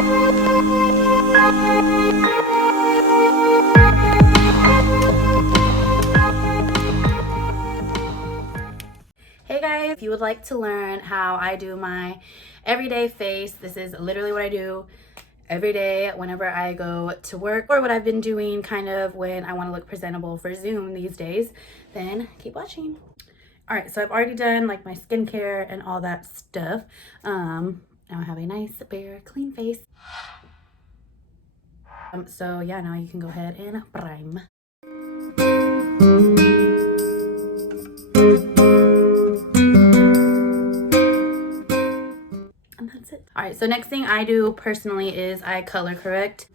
Hey guys, if you would like to learn how I do my everyday face, this is literally what I do every day whenever I go to work, or what I've been doing kind of when I want to look presentable for Zoom these days, then keep watching. All right, so I've already done like my skincare and all that stuff. Now I have a nice bare clean face. So yeah, now you can go ahead and prime. All right, so next thing I do personally is I color correct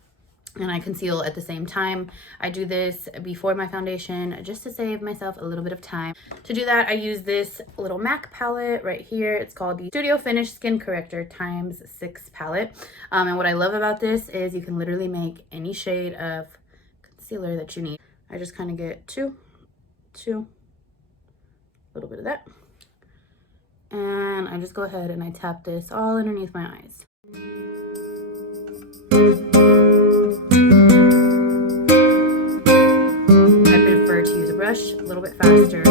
and I conceal at the same time. I do this before my foundation just to save myself a little bit of time. To do that, I use this little MAC palette right here. It's called the Studio Finish Skin Corrector ×6 palette. And what I love about this is you can literally make any shade of concealer that you need. I just kind of get two, a little bit of that. And I just go ahead and I tap this all underneath my eyes. I prefer to use a brush a little bit faster.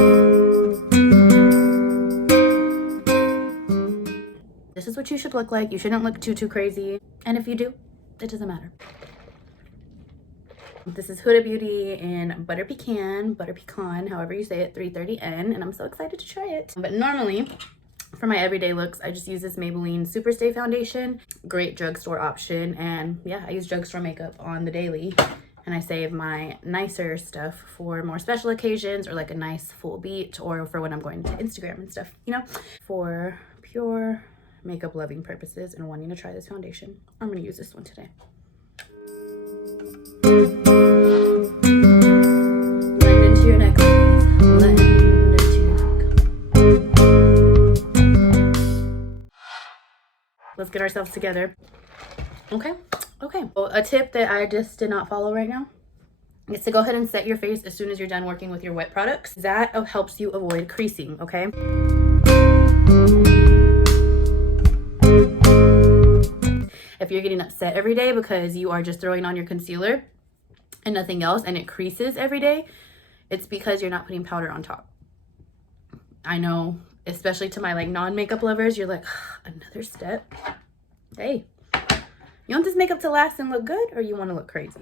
This is what you should look like. You shouldn't look too crazy. And if you do, it doesn't matter. This is Huda Beauty in Butter Pecan, however you say it, 330N, and I'm so excited to try it. But normally, for my everyday looks, I just use this Maybelline Superstay foundation. Great drugstore option, and yeah, I use drugstore makeup on the daily, and I save my nicer stuff for more special occasions or like a nice full beat, or for when I'm going to Instagram and stuff, you know. For pure makeup loving purposes and wanting to try this foundation, I'm gonna use this one today. Blend into your neck, ladies. Blend into your neck. Let's get ourselves together. Okay. Well, a tip that I just did not follow right now is to go ahead and set your face as soon as you're done working with your wet products. That helps you avoid creasing, okay? If you're getting upset every day because you are just throwing on your concealer and nothing else and it creases every day, it's because you're not putting powder on top. I know, especially to my like non-makeup lovers, you're like, another step. Hey, you want this makeup to last and look good, or you want to look crazy?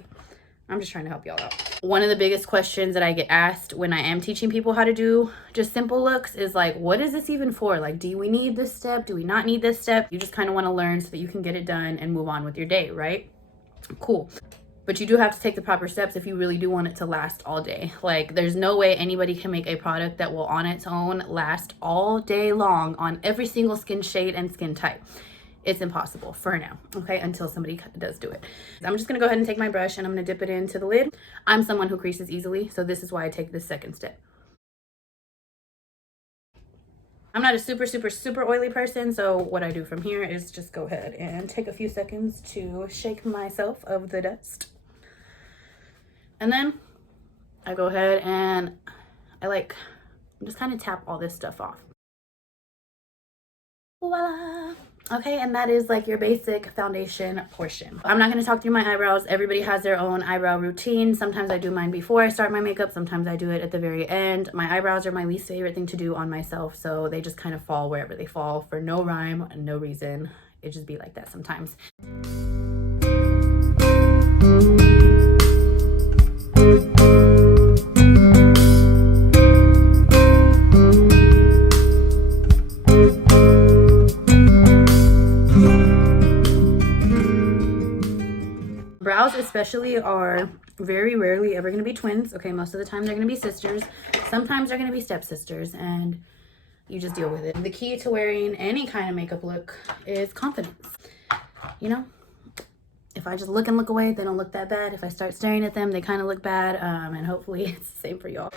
I'm just trying to help y'all out. One of the biggest questions that I get asked when I am teaching people how to do just simple looks is like, what is this even for? Like, do we need this step? Do we not need this step? You just kind of want to learn so that you can get it done and move on with your day, right? Cool. But you do have to take the proper steps if you really do want it to last all day. Like, there's no way anybody can make a product that will on its own last all day long on every single skin shade and skin type. It's impossible for now, okay, until somebody does do it. I'm just gonna go ahead and take my brush and I'm gonna dip it into the lid. I'm someone who creases easily, so this is why I take this second step. I'm not a super oily person, so what I do from here is just go ahead and take a few seconds to shake myself of the dust. And then I go ahead and I just kind of tap all this stuff off. Voila. Okay, and that is like your basic foundation portion. I'm not going to talk through my eyebrows. Everybody has their own eyebrow routine. Sometimes I do mine before I start my makeup. Sometimes I do it at the very end. My eyebrows are my least favorite thing to do on myself, so they just kind of fall wherever they fall for no rhyme and no reason. It just be like that sometimes. Brows especially are very rarely ever going to be twins. Okay, most of the time they're going to be sisters. Sometimes they're going to be stepsisters, and you just deal with it. The key to wearing any kind of makeup look is confidence. You know, if I just look and look away, they don't look that bad. If I start staring at them, they kind of look bad, and hopefully it's the same for y'all.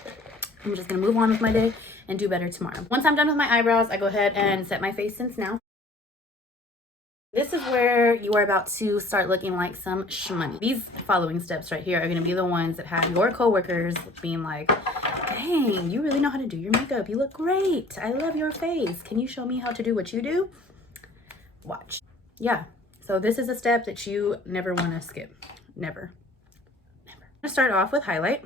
I'm just going to move on with my day and do better tomorrow. Once I'm done with my eyebrows, I go ahead and set my face since now. This is where you are about to start looking like some shmoney. These following steps right here are going to be the ones that have your coworkers being like, dang, you really know how to do your makeup. You look great. I love your face. Can you show me how to do what you do? Watch. Yeah, So this is a step that you never want to skip. Never. I'm gonna start off with highlight.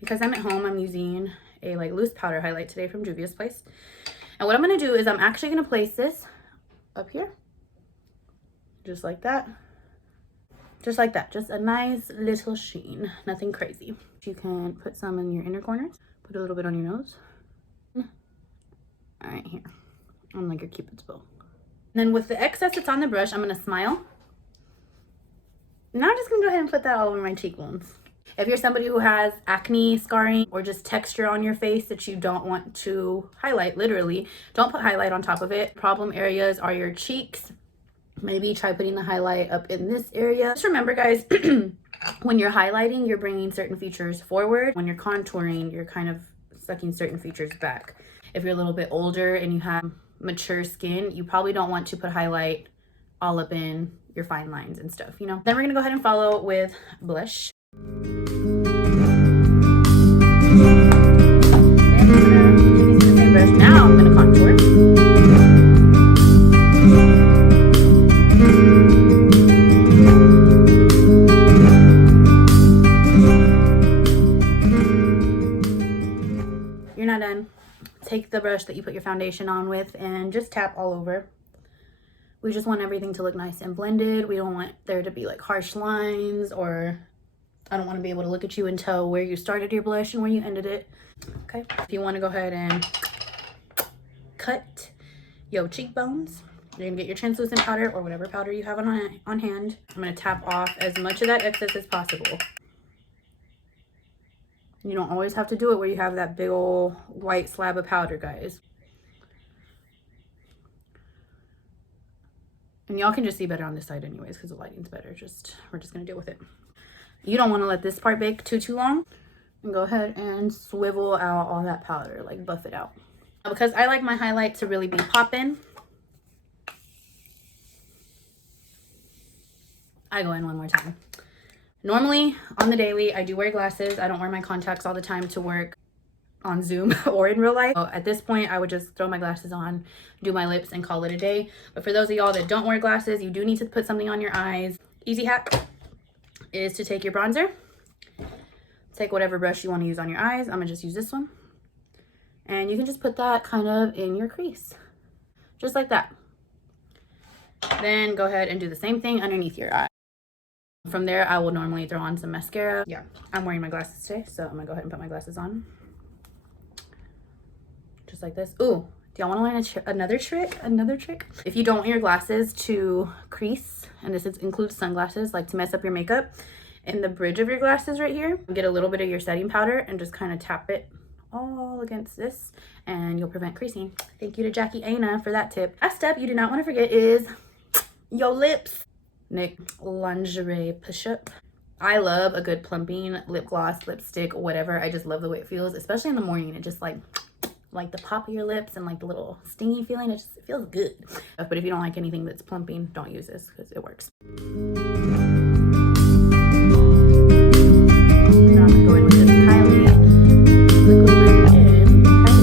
Because I'm at home, I'm using a like loose powder highlight today from Juvia's place. And what I'm gonna do is I'm actually gonna place this up here. Just like that. Just like that. Just a nice little sheen. Nothing crazy. You can put some in your inner corners. Put a little bit on your nose. Right here. On like your cupid's bow. And then with the excess that's on the brush, I'm gonna smile. Now I'm just gonna go ahead and put that all over my cheekbones. If you're somebody who has acne, scarring, or just texture on your face that you don't want to highlight, literally, don't put highlight on top of it. Problem areas are your cheeks. Maybe try putting the highlight up in this area. Just remember, guys, when you're highlighting, you're bringing certain features forward. When you're contouring, you're kind of sucking certain features back. If you're a little bit older and you have mature skin, you probably don't want to put highlight all up in your fine lines and stuff, you know? Then we're gonna go ahead and follow with blush. Now I'm gonna contour. You're not done. Take the brush that you put your foundation on with and just tap all over. We just want everything to look nice and blended. We don't want there to be like harsh lines, or I don't want to be able to look at you and tell where you started your blush and where you ended it. Okay, if you want to go ahead and cut your cheekbones, you're gonna get your translucent powder or whatever powder you have on hand. I'm gonna tap off as much of that excess as possible. You don't always have to do it where you have that big old white slab of powder, guys. And y'all can just see better on this side anyways because the lighting's better. We're just gonna deal with it. You don't want to let this part bake too long. And go ahead and swivel out all that powder, like buff it out. Because I like my highlight to really be popping, I go in one more time. Normally on the daily, I do wear glasses. I don't wear my contacts all the time to work on Zoom or in real life. So at this point, I would just throw my glasses on, do my lips, and call it a day. But for those of y'all that don't wear glasses, you do need to put something on your eyes. Easy hack is to take your bronzer, take whatever brush you want to use on your eyes. I'm gonna just use this one. And you can just put that kind of in your crease, just like that. Then go ahead and do the same thing underneath your eye. From there, I will normally throw on some mascara. Yeah, I'm wearing my glasses today, so I'm gonna go ahead and put my glasses on. Just like this. Ooh, do y'all wanna learn another trick? Another trick? If you don't want your glasses to crease, and this includes sunglasses, like to mess up your makeup, in the bridge of your glasses right here, get a little bit of your setting powder and just kind of tap it all against this, and you'll prevent creasing. Thank you to Jackie Aina for that tip. Last step you do not want to forget is your lips. NYX Lingerie Push-up. I love a good plumping lip gloss, lipstick, whatever. I just love the way it feels, especially in the morning. It just like the pop of your lips and like the little stingy feeling. It feels good. But if you don't like anything that's plumping, don't use this because it works. Now I'm gonna go in with this Kylie liquid lip in Kylie.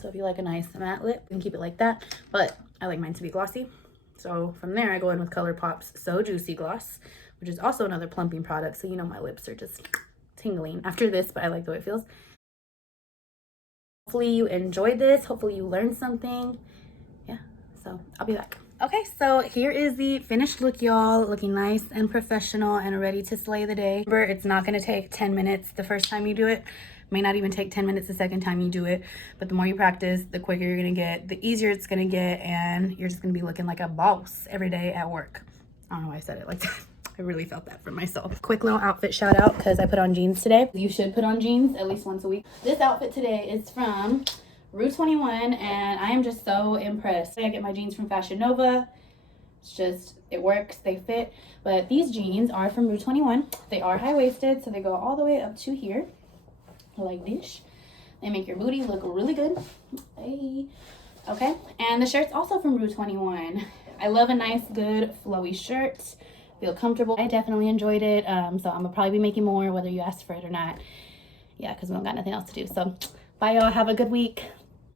So if you like a nice matte lip, you can keep it like that. But I like mine to be glossy. So from there, I go in with Colourpop So Juicy Gloss, which is also another plumping product. So you know my lips are just tingling after this, but I like the way it feels. Hopefully you enjoyed this. Hopefully you learned something. Yeah, so I'll be back. Okay, so here is the finished look, y'all. Looking nice and professional and ready to slay the day. Remember, it's not gonna take 10 minutes the first time you do it. May not even take 10 minutes the second time you do it, but the more you practice, the quicker you're gonna get, the easier it's gonna get, and you're just gonna be looking like a boss every day at work. I don't know why I said it like that. I really felt that for myself. Quick little outfit shout out because I put on jeans today. You should put on jeans at least once a week. This outfit today is from Rue 21 and I am just so impressed. I get my jeans from Fashion Nova. It's just, it works, they fit. But these jeans are from Rue 21. They are high-waisted, so they go all the way up to here, like this. They make your booty look really good. Hey. Okay, and the shirt's also from Rue 21. I love a nice, good, flowy shirt. Feel comfortable. I definitely enjoyed it. So I'm gonna probably be making more whether you ask for it or not. Yeah, because we don't got nothing else to do. So bye, y'all. Have a good week.